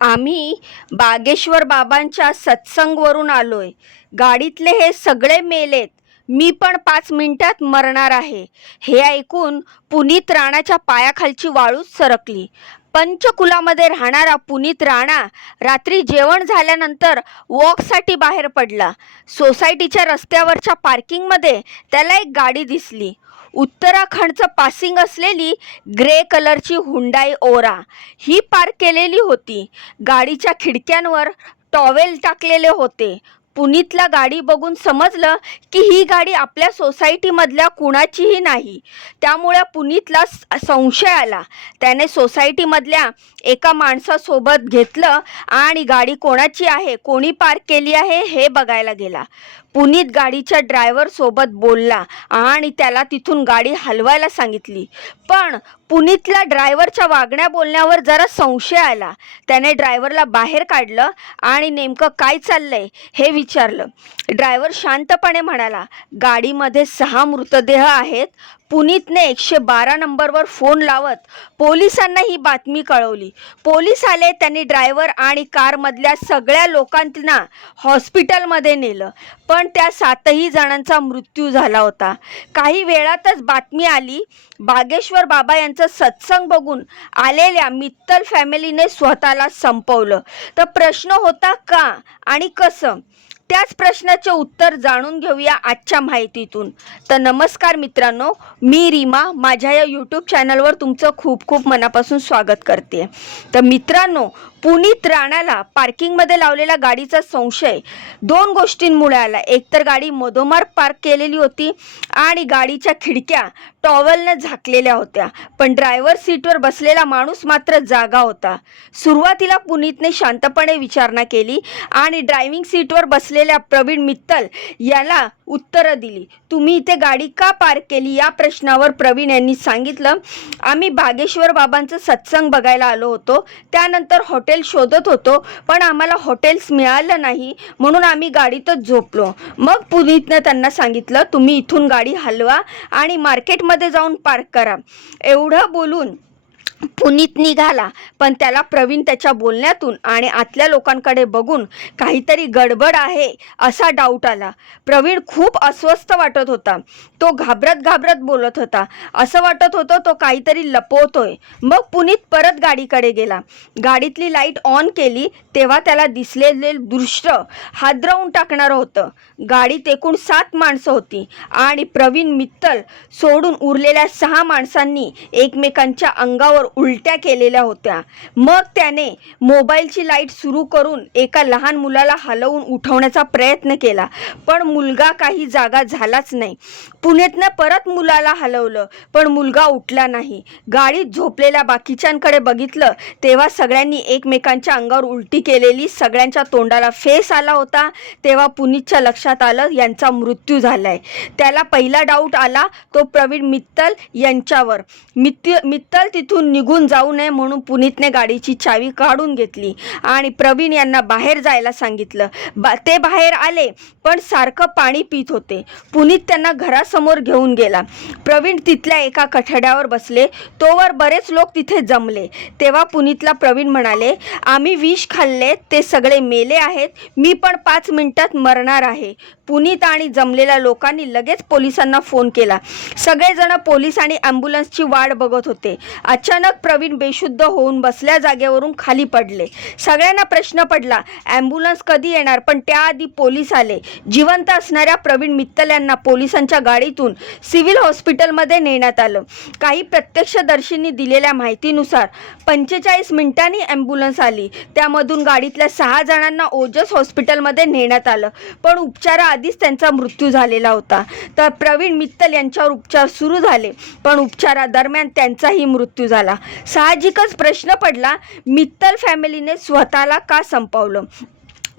आम्ही बागेश्वर बाबांच्या सत्संगवरून आलोय. गाडीतले हे सगळे मेलेत. मी पण पाच मिनिटात मरणार आहे. हे ऐकून पुनीत राणाच्या पायाखालची वाळूच सरकली. पंचकुलामध्ये राहणारा पुनीत राणा रात्री जेवण झाल्यानंतर वॉकसाठी बाहेर पडला. सोसायटीच्या रस्त्यावरच्या पार्किंगमध्ये त्याला एक गाडी दिसली. उत्तराखंडचं पासिंग असलेली ग्रे कलरची हुंडाई ओरा ही पार्क केलेली होती. गाडीच्या खिडक्यांवर टॉवेल टाकलेले होते. पुनीतला गाडी बघून समजलं की ही गाडी आपल्या सोसायटीमधल्या कुणाचीही नाही. त्यामुळे पुनीतला संशय आला. त्याने सोसायटीमधल्या एका माणसासोबत घेतलं आणि गाडी कोणाची आहे कोणी पार्क केली आहे हे बघायला गेला. पुनीत गाडीच्या ड्रायव्हरसोबत बोलला आणि त्याला तिथून गाडी हलवायला सांगितली. पण पुनीतला ड्रायव्हरच्या वागण्या बोलण्यावर जरा संशय आला. त्याने ड्रायव्हरला बाहेर काढलं आणि नेमकं काय चाललंय हे विचारलं. ड्रायव्हर शांतपणे म्हणाला गाडीमध्ये सहा मृतदेह आहेत पुनीतने एकशे बारा नंबरवर फोन लावत पोलिसांना ही बातमी कळवली. पोलीस आले त्यांनी ड्रायव्हर आणि कारमधल्या सगळ्या लोकांना हॉस्पिटलमध्ये नेलं. पण त्या सातही जणांचा मृत्यू झाला होता. काही वेळातच बातमी आली बागेश्वर बाबा यांचं सत्संग बघून आलेल्या मित्तल फॅमिलीने स्वतःला संपवलं. तर प्रश्न होता का आणि कसं? त्याच प्रश्नाचे उत्तर जाणून घेऊया आजच्या माहितीतून. तर नमस्कार मित्रांनो मी रीमा. माझ्या या यूट्यूब चॅनलवर तुमचं खूप खूप मनापासून स्वागत करते. तर मित्रांनो पुनीत राणाला पार्किंगमध्ये लावलेला गाडीचा संशय. दोन गोष्टींमुळे आला. एकतर गाडी मधोमार पार्क केलेली होती आणि गाडीच्या खिडक्या टॉवलनं झाकलेल्या होत्या. पण ड्रायव्हर सीटवर बसलेला माणूस मात्र जागा होता. सुरुवातीला पुनीतने शांतपणे विचारणा केली आणि ड्रायव्हिंग सीटवर बसलेल्या प्रवीण मित्तल याला उत्तरं दिली. तुम्ही इथे गाडी का पार्क केली? या प्रश्नावर प्रवीण यांनी सांगितलं. आम्ही बागेश्वर बाबांचं सत्संग बघायला आलो होतो. त्यानंतर हॉटेल शोधत होतो पण आम्हाला हॉटेल्स मिळालं नाही म्हणून आम्ही गाडीतच झोपलो. मग पुनीतनं त्यांना सांगितलं तुम्ही इथून गाडी हलवा आणि मार्केटमध्ये जाऊन पार्क करा. एवढं बोलून पुनीत निघाला. पण त्याला प्रवीण त्याच्या बोलण्यातून आणि आतल्या लोकांकडे बघून काहीतरी गडबड आहे असा डाऊट आला. प्रवीण खूप अस्वस्थ वाटत होता. तो घाबरत घाबरत बोलत होता. असं वाटत होतं तो काहीतरी लपवतोय. मग पुनीत परत गाडीकडे गेला. गाडीतली लाइट ऑन केली तेव्हा त्याला दिसलेले दृश्य हादरवून टाकणारं होतं. गाडीत एकूण सात माणसं होती आणि प्रवीण मित्तल सोडून उरलेल्या सहा माणसांनी एकमेकांच्या अंगावर उलट्या केलेल्या होत्या. मग त्याने मोबाईलची लाइट सुरू करून एका लहान मुलाला हलवून उठवण्याचा प्रयत्न केला. पण मुलगा काही जागा झालाच नाही. पुण्यातनं परत मुलाला हलवलं पण मुलगा उठला नाही. गाडीत झोपलेल्या बाकीच्यांकडे बघितलं तेव्हा सगळ्यांनी एकमेकांच्या अंगावर उलटी केलेली सगळ्यांच्या तोंडाला फेस आला होता. तेव्हा पुनीतच्या लक्षात आलं यांचा मृत्यू झालाय. त्याला पहिला डाऊट आला तो प्रवीण मित्तल यांच्यावर. मित्त मित्तल तिथून निघून जाऊ नये म्हणून पुनीतने गाडीची चावी काढून घेतली आणि प्रवीण यांना बाहेर जायला सांगितलं. बा ते बाहेर आले पण सारखं पाणी पित होते. पुनीत त्यांना घरासमोर घेऊन गेला. प्रवीण तिथल्या एका कठड्यावर बसले. तोवर बरेच लोक तिथे जमले. तेव्हा पुनीतला प्रवीण म्हणाले आम्ही विष खाल्ले ते सगळे मेले आहेत. मी पण पाच मिनिटात मरणार आहे. पुनीत आणि जमलेल्या लोकांनी लगेच पोलिसांना फोन केला. सगळेजण पोलीस आणि ॲम्ब्युलन्सची वाट बघत होते. अचानक प्रवीण बेशुद्ध होऊन बसल्या जागेवरून खाली पडले. सगळ्यांना प्रश्न पडला ॲम्ब्युलन्स कधी येणार? पण त्याआधी पोलीस आले. जिवंत असणाऱ्या प्रवीण मित्तल यांना पोलिसांच्या गाडीतून सिव्हिल हॉस्पिटलमध्ये नेण्यात आलं. काही प्रत्यक्षदर्शींनी दिलेल्या माहितीनुसार पंचेचाळीस मिनिटांनी ॲम्ब्युलन्स आली. त्यामधून गाडीतल्या सहा जणांना ओजस हॉस्पिटलमध्ये नेण्यात आलं. पण उपचाराआधीच त्यांचा मृत्यू झालेला होता. तर प्रवीण मित्तल यांच्यावर उपचार सुरू झाले. पण उपचारादरम्यान त्यांचाही मृत्यू झाला. साहजिकच प्रश्न पडला मित्तल फॅमिलीने स्वतःला का संपवलं?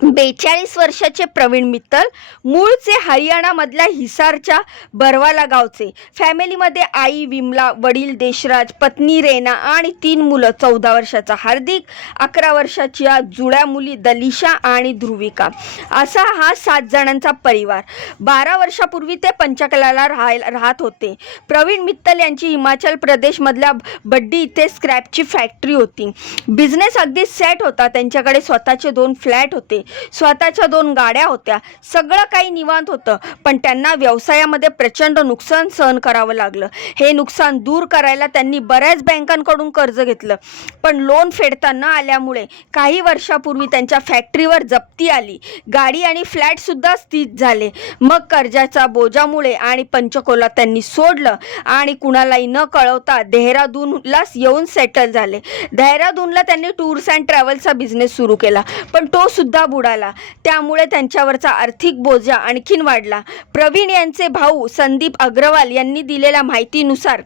बेचाळीस वर्षाचे प्रवीण मित्तल मूळचे हरियाणामधल्या हिसारच्या बरवाला गावचे. फॅमिलीमध्ये आई विमला वडील देशराज पत्नी रेना आणि तीन मुलं चौदा वर्षाचा हार्दिक अकरा वर्षाच्या जुळ्या मुली दलिशा आणि ध्रुविका. असा हा सात जणांचा परिवार. बारा वर्षापूर्वी ते पंचकलाला राहायला राहत होते. प्रवीण मित्तल यांची हिमाचल प्रदेशमधल्या बड्डी इथे स्क्रॅपची फॅक्टरी होती. बिझनेस अगदी सेट होता. त्यांच्याकडे स्वतःचे दोन फ्लॅट होते. स्वतःच्या दोन गाड्या होत्या. सगळं काही निवांत होतं. पण त्यांना व्यवसायामध्ये प्रचंड नुकसान सहन करावं लागलं. हे नुकसान दूर करायला त्यांनी बऱ्याच बँकांकडून कर्ज घेतलं. पण लोन फेडता न आल्यामुळे काही वर्षापूर्वी त्यांच्या फॅक्टरीवर जप्ती आली. गाडी आणि फ्लॅटसुद्धा स्थित झाले. मग कर्जाच्या बोजामुळे आणि पंचकोला त्यांनी सोडलं आणि कुणालाही न कळवता देहरादूनलाच येऊन सेटल झाले. देहरादूनला त्यांनी टूर्स अँड ट्रॅव्हलचा बिझनेस सुरू केला. पण तो सुद्धा उडाला त्यामुळे त्यांच्यावरचा आर्थिक बोजा आणखीन वाढला. प्रवीण यांचे भाऊ संदीप अग्रवाल यांनी दिलेल्या माहितीनुसार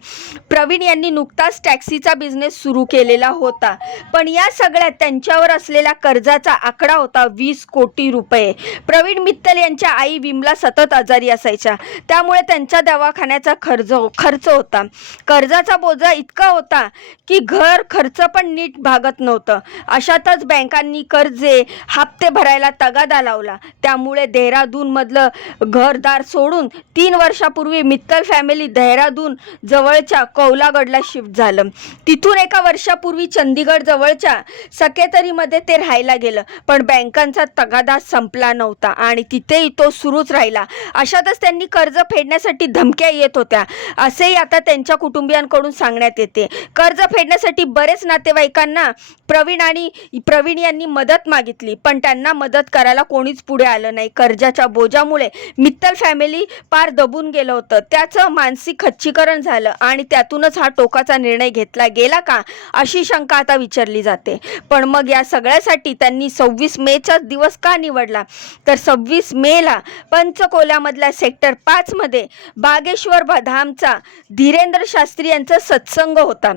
प्रवीण यांनी नुकताच टॅक्सीचा बिझनेस सुरू केलेला होता. पण या सगळ्यात त्यांच्यावर असलेला कर्जाचा आकडा होता वीस कोटी रुपये. प्रवीण मित्तल यांच्या आई विमला सतत आजारी असायच्या. त्यामुळे त्यांच्या दवाखान्याचा खर्च खर्च होता. कर्जाचा बोजा इतका होता की घर खर्च पण नीट भागत नव्हतं. अशातच बँकांनी कर्जे हप्ते भरायला तगादा लावला. त्यामुळे देहरादूनमधलं घरदार सोडून तीन वर्षापूर्वी मित्तल फॅमिली देहरादून जवळच्या कौलागडला शिफ्ट झालं. तिथून एका वर्षापूर्वी चंदीगड जवळच्या सकेतरीमध्ये ते राहायला गेलं. पण बँकांचा तगादा संपला नव्हता आणि तिथेही तो सुरूच राहिला. अशातच त्यांनी कर्ज फेडण्यासाठी धमक्या येत होत्या. असेही आता त्यांच्या कुटुंबियांकडून सांगण्यात येते. कर्ज फेडण्यासाठी बरेच नातेवाईकांना प्रवीण आणि प्रवीण यांनी मदत मागितली पण त्यांना त्यांना मदत करायला कोणीच पुढे आलं नाही. कर्जाच्या बोजामुळे मित्तल फॅमिली पार दबून गेलं होतं. त्याचं मानसिक खच्चीकरण झालं आणि त्यातूनच हा टोकाचा निर्णय घेतला गेला का अशी शंका आता विचारली जाते. पण मग या सगळ्यासाठी त्यांनी सव्वीस मेचाच दिवस का निवडला? तर सव्वीस मेला पंचकोल्यामधल्या सेक्टर पाचमध्ये बागेश्वर धामचा धीरेंद्र शास्त्री यांचा सत्संग होता.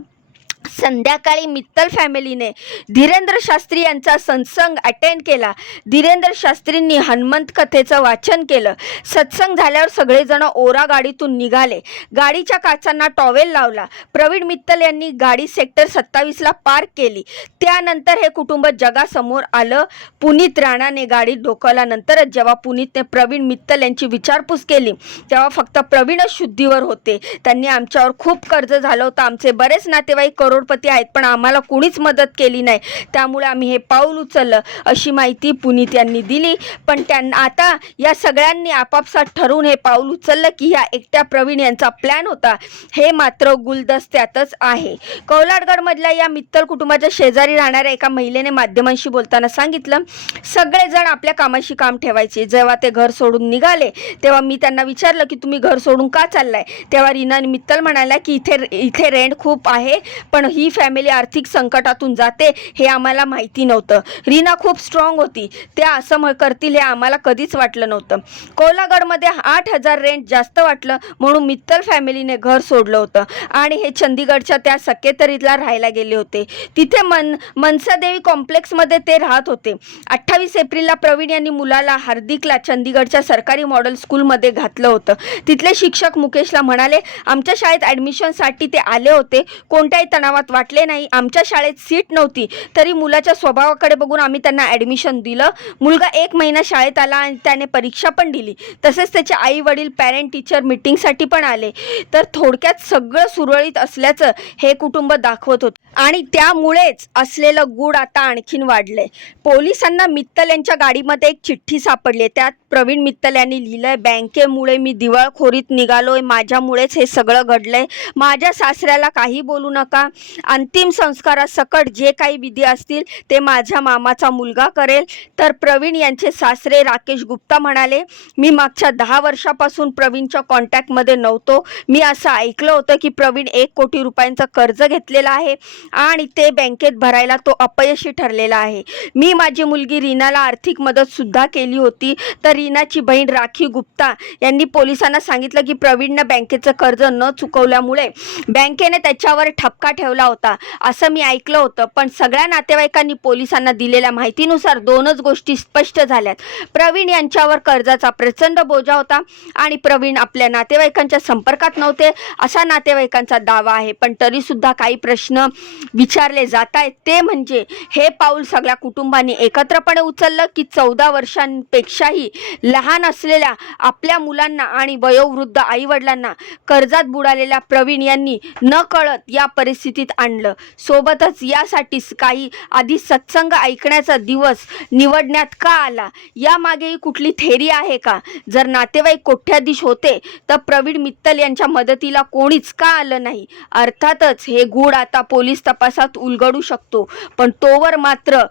संध्याकाळी मित्तल फॅमिलीने धीरेंद्र शास्त्री यांचा सत्संग अटेंड केला. धीरेंद्र शास्त्रींनी हनुमंत कथेचं वाचन केलं. सत्संग झाल्यावर सगळेजण ओरा गाडीतून निघाले. गाडीच्या काचांना टॉवेल लावला. प्रवीण मित्तल यांनी गाडी सेक्टर सत्तावीसला पार्क केली. त्यानंतर हे कुटुंब जगासमोर आलं. पुनीत राणाने गाडीत डोकवल्यानंतरच जेव्हा पुनीतने प्रवीण मित्तल यांची विचारपूस केली तेव्हा फक्त प्रवीणच शुद्धीवर होते. त्यांनी आमच्यावर खूप कर्ज झालं होतं. आमचे बरेच नातेवाईक करोडपती आहेत पण आम्हाला कुणीच मदत केली नाही. त्यामुळे आम्ही हे पाऊल उचललं अशी माहिती पुनीत यांनी दिली. पण त्यांना आता या सगळ्यांनी आपापसात ठरवून हे पाऊल उचललं की ह्या एकट्या प्रवीण यांचा प्लॅन होता. हे मात्र गुलदस्त्यातच आहे. कौलाडगडमधल्या या मित्तल कुटुंबाच्या शेजारी राहणाऱ्या एका महिलेने माध्यमांशी बोलताना सांगितलं सगळेजण आपल्या कामाशी काम ठेवायचे. जेव्हा ते घर सोडून निघाले तेव्हा मी त्यांना विचारलं की तुम्ही घर सोडून का चाललाय? तेव्हा रीना मित्तल म्हणाल्या की इथे इथे रेंट खूप आहे पण ही फॅमिली आर्थिक संकटातून जाते हे आम्हाला माहिती नव्हतं. रीना खूप स्ट्रॉंग होती. त्या असं करतील हे आम्हाला कधीच वाटलं नव्हतं. कोलागडमध्ये आठ हजार रेंट जास्त वाटलं म्हणून मित्तल फॅमिलीने घर सोडलं होतं. आणि हे चंदीगडच्या त्या सकेतरीतला राहायला गेले होते. तिथे मन मनसादेवी कॉम्प्लेक्समध्ये ते राहत होते. अठ्ठावीस एप्रिलला प्रवीण यांनी मुलाला हार्दिकला चंदीगडच्या सरकारी मॉडेल स्कूलमध्ये घातलं होतं. तिथले शिक्षक मुकेशला म्हणाले आमच्या शाळेत ॲडमिशनसाठी ते आले होते. कोणत्याही तणावात वाटले नाही. आमच्या शाळेत सीट नव्हती. तरी मुलाच्या स्वभावाकडे बघून आम्ही त्यांना ॲडमिशन दिलं. मुलगा एक महिना शाळेत आला आणि त्याने परीक्षा पण दिली. तसेच त्याचे आई वडील पॅरेंट टीचर मिटिंगसाठी पण आले. तर थोडक्यात सगळं सुरळीत असल्याचं हे कुटुंब दाखवत होतं. आणि त्यामुळेच असलेलं गुड आता आणखीन वाढलंय. पोलिसांना मित्तल यांच्या गाडीमध्ये एक चिठ्ठी सापडली आहे. त्यात प्रवीण मित्तल यांनी लिहिलंय बँकेमुळे मी दिवाळखोरीत निघालोय. माझ्यामुळेच हे सगळं घडलंय. माझ्या सासऱ्याला काही बोलू नका. अंतिम संस्कारासकट जे काही विधी असतील ते माझ्या मामाचा मुलगा करेल. तर प्रवीण यांचे सासरे राकेश गुप्ता म्हणाले मी मागच्या दहा वर्षापासून प्रवीणच्या कॉन्टॅक्टमध्ये नव्हतो. मी असं ऐकलं होतं की प्रवीण एक कोटी रुपयांचं कर्ज घेतलेलं आहे आणि ते बँकेत भरायला तो अपयशी ठरलेला आहे. मी माझी मुलगी रीनाला आर्थिक मदतसुद्धा केली होती. तर रीनाची बहीण राखी गुप्ता यांनी पोलिसांना सांगितलं की प्रवीणनं बँकेचं कर्ज न चुकवल्यामुळे बँकेने त्याच्यावर ठपका ठेवला ठेवला होता. असं मी ऐकलं होतं. पण सगळ्या नातेवाईकांनी पोलिसांना दिलेल्या माहितीनुसार दोनच गोष्टी स्पष्ट झाल्यात. प्रवीण यांच्यावर कर्जाचा प्रचंड बोजा होता आणि प्रवीण आपल्या नातेवाईकांच्या संपर्कात नव्हते. असा नातेवाईकांचा दावा आहे. पण तरीसुद्धा काही प्रश्न विचारले जात आहेत. ते म्हणजे हे पाऊल सगळ्या कुटुंबांनी एकत्रपणे उचललं की चौदा वर्षांपेक्षाही लहान असलेल्या आपल्या मुलांना आणि वयोवृद्ध आईवडिलांना कर्जात बुडालेल्या प्रवीण यांनी न कळत या परिस्थिती परिस्थितीत आणलं. सोबतच यासाठीच काही आधी सत्संग ऐकण्याचा दिवस निवडण्यात का आला? यामागेही कुठली थेरी आहे का? जर नातेवाईक कोठ्याधीश होते तर प्रवीण मित्तल यांच्या मदतीला कोणीच का आलं नाही? अर्थातच हे गूढ आता पोलीस तपासात उलगडू शकतो. पण तोवर मात्र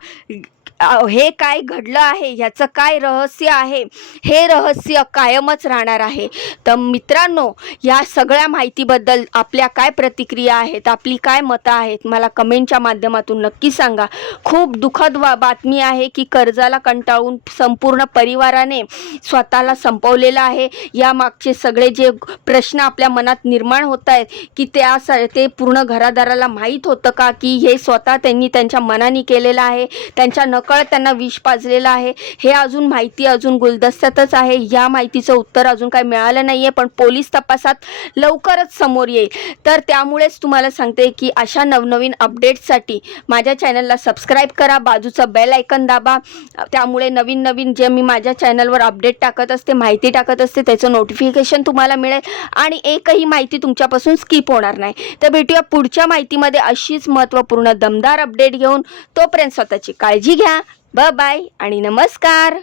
हे काय घडलं आहे? ह्याचं काय रहस्य आहे? हे रहस्य कायमच राहणार आहे. तर मित्रांनो या सगळ्या माहितीबद्दल आपल्या काय प्रतिक्रिया आहेत? आपली काय मतं आहेत? मला कमेंटच्या माध्यमातून नक्की सांगा. खूप दुःखद वा बातमी आहे की कर्जाला कंटाळून संपूर्ण परिवाराने स्वतःला संपवलेलं आहे. यामागचे सगळे जे प्रश्न आपल्या मनात निर्माण होत आहेत की त्या स ते पूर्ण घरादाराला माहीत होतं का की हे स्वतः त्यांनी त्यांच्या मनाने केलेलं आहे? त्यांच्या नकळत त्यांना विष पाजलेलं आहे. हे अजून माहिती अजून गुलदस्त्यातच आहे. या माहितीचं उत्तर अजून काही मिळालं नाही आहे पण पोलीस तपासात लवकरच समोर येईल. तर त्यामुळेच तुम्हाला सांगते की अशा नवनवीन अपडेट्ससाठी माझ्या चॅनलला सबस्क्राईब करा बाजूचं बेल ऐकन दाबा. त्यामुळे नवीन नवीन जे मी माझ्या चॅनलवर अपडेट टाकत असते माहिती टाकत असते त्याचं नोटिफिकेशन तुम्हाला मिळेल. आणि एकही माहिती तुमच्यापासून स्किप होणार नाही. तर भेटूया पुढच्या माहितीमध्ये अशीच महत्त्वपूर्ण दमदार अपडेट घेऊन. तोपर्यंत स्वतःची काळजी घ्या. ब बाय आणि नमस्कार.